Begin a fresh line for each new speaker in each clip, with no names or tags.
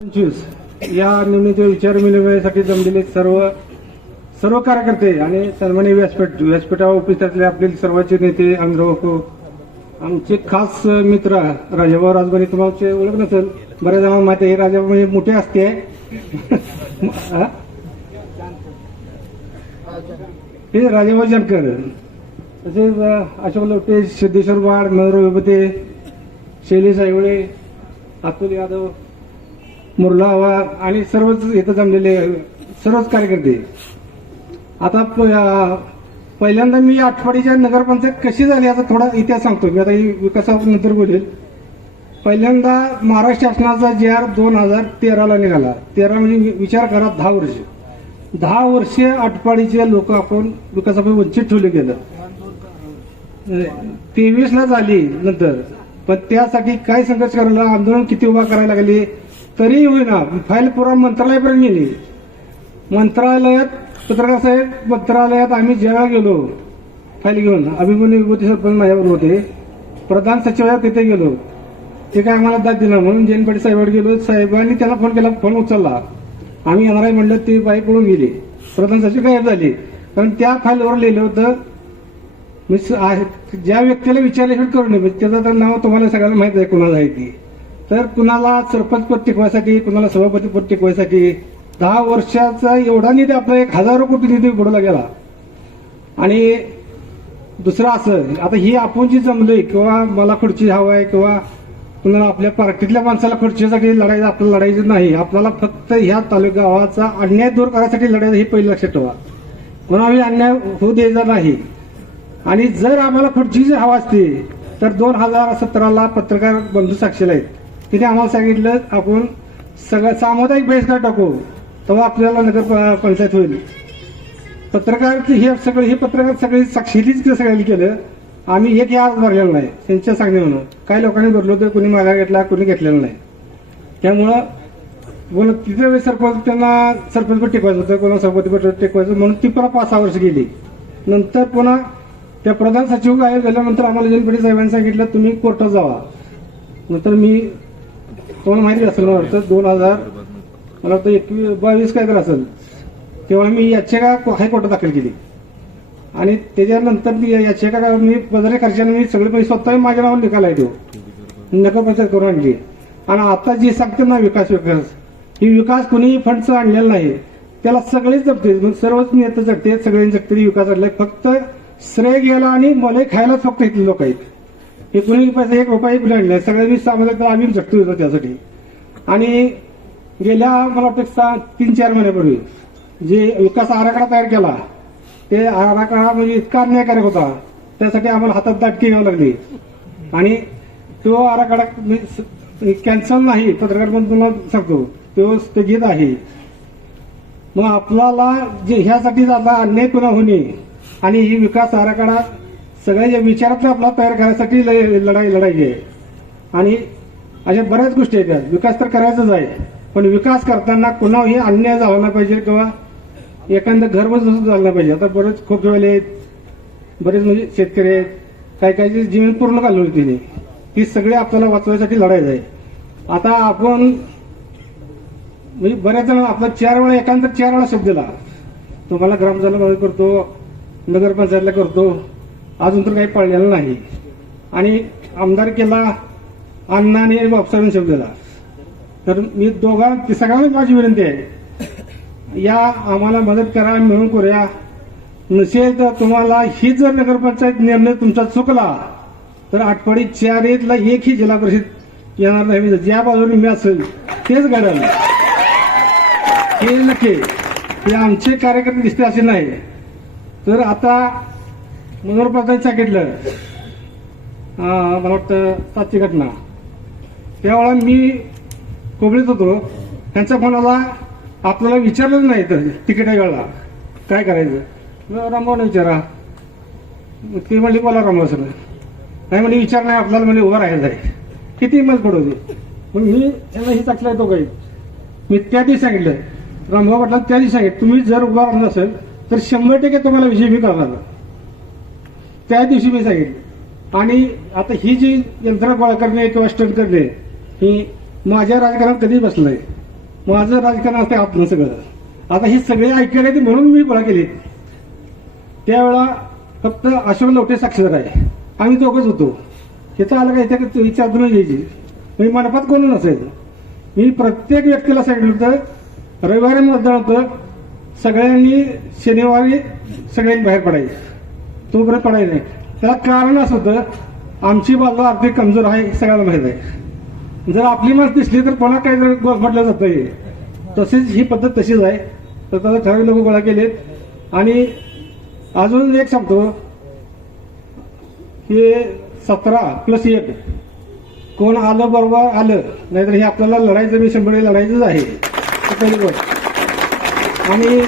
पंचवीस. या निवडणुकीच्या विचार विनिमयासाठी जमलेले सर्व सर्व कार्यकर्ते आणि सन्मान्य व्यासपीठ व्यासपीठावर उपस्थित आपले सर्वांचे नेते अंग्रवक आमचे खास मित्र राजाभाऊ राजबारी तुम्हाला ओळख नसेल. बऱ्याच जणांना माहिती आहे राजाभाऊ म्हणजे मोठे असते. हे? राजाभाऊ जानकर. तसेच अशोक लोटे सिद्धेश्वर वाड मनोहर विभते शैलेश आयवळे अतुल यादव मुरला आणि सर्वच इथं जमलेले सर्वच कार्यकर्ते. आता प- पहिल्यांदा मी आठवडीच्या नगरपंचायत कशी झाली याचा थोडा इतिहास सांगतो मी आता विकासानंतर बोलेल. पहिल्यांदा महाराष्ट्र शासनाचा जे आर दोन हजार तेराला निघाला. तेरा म्हणजे विचार करा दहा वर्ष. दहा वर्ष आटपाडीचे लोक आपण विकासापासून वंचित ठेवले गेलं. तेवीसला झाली नंतर. पण त्यासाठी काय संघर्ष करायला आंदोलन किती उभा करायला लागले तरी होईना. फाईल पुरा मंत्रालयापर्यंत गेली मंत्रालयात पत्रकार साहेब मंत्रालयात आम्ही जेव्हा गेलो फाईल घेऊन अभिमन्यू विभूती सरपंच माझ्याबरोबर होते. प्रधान सचिवालयात तिथे गेलो. ते काय आम्हाला दाद दिला म्हणून जैन पाटील साहेबांकडे गेलो. साहेबांनी त्याला फोन केला फोन उचलला. आम्ही येणार आहे म्हणलं ते बाई पळून गेली. प्रधान सचिव गायब झाली. कारण त्या फाईलवर लिहिलं होतं मी आहे- ज्या व्यक्तीला विचारल्याशिवाय करू नये त्याचं तर नाव तुम्हाला सगळ्यांना माहीत आहे कोणाला आहे ती. तर कुणाला सरपंच पद टिकवायसाठी कुणाला सभापती पद टिकवायसाठी दहा वर्षाचा एवढा निधी आपला एक हजारो कोटी निधी बुडवला गेला. आणि दुसरं असं आता ही आपण जी जमलोय किंवा मला खुर्ची हवं आहे किंवा कुणाला आपल्या पार्टीतल्या माणसाला खुर्चीसाठी लढायचं आपल्याला लढायचं नाही आपल्याला फक्त ह्या तालुका गावाचा अन्याय दूर करायसाठी लढायचं हे पहिलं लक्षात ठेवा. कोणाही अन्याय होऊ द्यायचा नाही. आणि जर आम्हाला खुर्चीची हवा असते तर दोन हजार सतराला पत्रकार बंधू साक्षीला आहेत. तिथे आम्हाला सांगितलं आपण सगळं सामुदायिक बहिष्कार टाकू तेव्हा आपल्याला नगर प- पंचायत होईल. पत्रकार हे सगळे हे पत्रकार सगळे साक्षीलीच सगळ्यांनी केलं. आम्ही एक आज भरलेला नाही. त्यांच्या सांगणे म्हणून काही लोकांनी भरलो तर कोणी मागा घेतला कोणी घेतलेला नाही. त्यामुळं बोल तिथे वेळेस सरपंच त्यांना सरपंच पण टिकवायचं होतं कोणा सभापती पण टिकवायचं म्हणून ती पुन्हा पाच सहा वर्ष गेली. नंतर पुन्हा त्या प्रधान सचिव गायब झाल्यानंतर आम्हाला जयंत साहेबांनी सांगितलं तुम्ही कोर्टात जावा. नंतर मी तुम्हाला माहिती असेल मला वाटतं दोन हजार मला वाटतं एकवीस बावीस काय तर असेल तेव्हा मी याचिका हायकोर्टात दाखल केली. आणि त्याच्यानंतर मी याचिका काय मी बजारे खर्चाने मी सगळे पैसे स्वतः माझ्या नावावर निकाल आहे तो प्रचार करून आणली. आणि आता जी सांगते ना विकास विकास ही विकास कुणीही फंडचं आणलेला नाही. त्याला सगळेच जगते सर्वच नेते जगते सगळ्यांनी जगते विकास आणलाय. फक्त श्रेय घ्यायला आणि मला खायलाच फक्त इथले लोक आहेत. हे कुणी पैसे एक रुपयाही कुणी नाही. सगळे वीस सामाजिक तर आम्ही जगतो होतो त्यासाठी. आणि गेल्या मला वाटतं सहा तीन चार महिन्यापूर्वी जे विकास आराखडा तयार केला ते आराखडा म्हणजे इतका अन्यायकारक होता. त्यासाठी आम्हाला हातात दाटकी घ्यावी लागली. आणि तो आराखडा म्हणजे कॅन्सल नाही पत्रकार पण तुम्हाला सांगतो तो स्थगित आहे. मग आपल्याला जे ह्यासाठी आता अन्याय पुन्हा होणे आणि ही विकास आराखडा सगळ्या विचारातल्या आपला तयार करण्यासाठी लढाई लढाई आहे. आणि अशा बऱ्याच गोष्टी आहेत विकास तर करायचाच आहे. पण विकास करताना कुणाही अन्याय झाला नाही पाहिजे किंवा एखादं घर बसून झालं पाहिजे. आता बरेच खूप वेळेले आहेत बरेच म्हणजे शेतकरी आहेत काही काही जीवन पूर्ण घालवली तिने. ती सगळी आपल्याला वाचवायसाठी लढायचं आहे. आता आपण म्हणजे बऱ्याच जण आपला चार वेळा एकांतर चार वेळा शब्द दिला. तुम्हाला ग्रामसभा करतो नगरपंचायतला करतो अजून तर काही पडलेलं नाही. आणि आमदार केला अण्णा आणि बापसाहेबांनी शब्द दिला. तर मी दोघां ती सगळ्यांना माझी विनंती आहे. या आम्हाला मदत करा मिळून करूया. नसेल तर तुम्हाला ही जर नगरपंचायत निर्णय तुमचा चुकला तर आठवडी चारीतला एकही जिल्हा परिषद येणार नाही. म्हणजे ज्या बाजूने मी असेल तेच घडल. हे नक्की. हे आमचे कार्यकर्ते दिसते असे नाही. तर आता मनोहर सांगितलं मला वाटतं सातची घटना. त्यावेळा मी कोबळीत होतो. त्यांचा फोन आला आपल्याला विचारलंच नाही तर तिकीट वेळेला. काय करायचं? रामभाऊने विचारा. मग ती म्हणली बोला रामभाऊ सर. नाही म्हणजे विचार नाही आपल्याला म्हणजे उभं राहायचं आहे. किती पडू पडवते मग मी त्यांना हे चाकला येतो काही. मी त्या दिवशी सांगितलं रामभाऊ पाटला त्या दिवशी सांगितलं तुम्ही जर उभा राहणार असेल तर शंभर टक्के तुम्हाला विजय मी करणार. त्या दिवशी मी सांगितलं. आणि आता ही जी यंत्रणा गोळा करणे किंवा स्टंट करणे ही माझ्या राजकारणात कधी बसलं नाही. माझं राजकारण असते आपलं सगळं. आता ही सगळे ऐकायला येते म्हणून मी गोळा केली. त्यावेळा फक्त अशोक लोटे साक्षीदार आहे. आम्ही दोघंच होतो. इथं आलं का इथे विचारतून घ्यायची. म्हणजे मनपात कोण नसेल मी प्रत्येक व्यक्तीला सांगितलं होतं रविवारी मतदान होतं सगळ्यांनी शनिवारी सगळ्यांनी बाहेर पडायचं. तोपर्यंत पडायला नाही. त्याला कारण असं होतं आमची बाजू आर्थिक कमजोर आहे सगळ्यांना माहीत आहे. जर आपली मास दिसली तर कोणा काही जर गोस म्हटलं जातं तशीच ही पद्धत तशीच आहे. तर त्याला ठराविक लोक गोळा केलेत. आणि अजून एक सांगतो. हे सतरा प्लस एक. कोण आलं बरोबर आलं नाहीतर हे आपल्याला लढायचं मी शंभर लढायचंच आहे. पहिली गोष्ट. आणि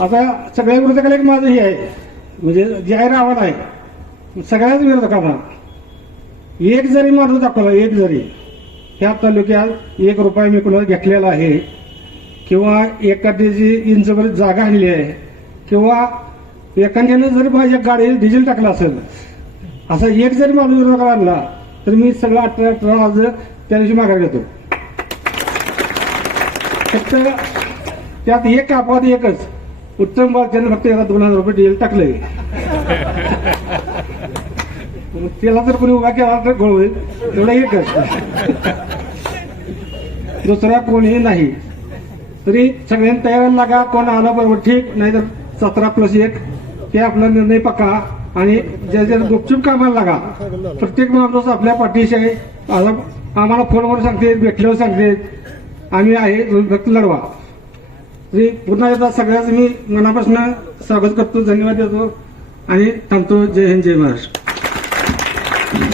आता सगळ्या विरोधकाला एक माझं हे आहे. म्हणजे जाहीर आवाज आहे. सगळ्याच विरोधकांना एक जरी माणूस दाखवला एक जरी ह्या तालुक्यात एक रुपया मी कुणाला घेतलेला आहे किंवा एखाद्याची इंचभर जागा आणली आहे किंवा एखाद्याने जरी माझ्या गाडीला डिझेल टाकलं असेल असा एक जरी माणूस विरोधकाला आणला तर मी सगळं अठरा अठरा आज त्या दिवशी माघार घेतो. फक्त त्यात एक अपवाद एकच. उत्तम बालच्याने फक्त याला दोन हजार रुपये डिझेल टाकले त्याला जर कोणी उभा केला तर गोळ होईल. एवढा कर. दुसरा कोणीही नाही. तरी सगळ्यांनी तयार लागा कोण आला बरोबर ठीक नाहीतर सतरा प्लस एक हे आपला निर्णय पक्का आणि ज्या ज्या गुपचूप कामाला लागा. प्रत्येक माणूस आपल्या पाठीशी आहे. आम्हाला फोनवर सांगते भेटल्यावर सांगते. आम्ही आहे फक्त लढवा. म्हणजे पुन्हा एकदा सगळ्याच मी मनापासून स्वागत करतो धन्यवाद देतो आणि थांबतो. जय हिंद जय महाराष्ट्र.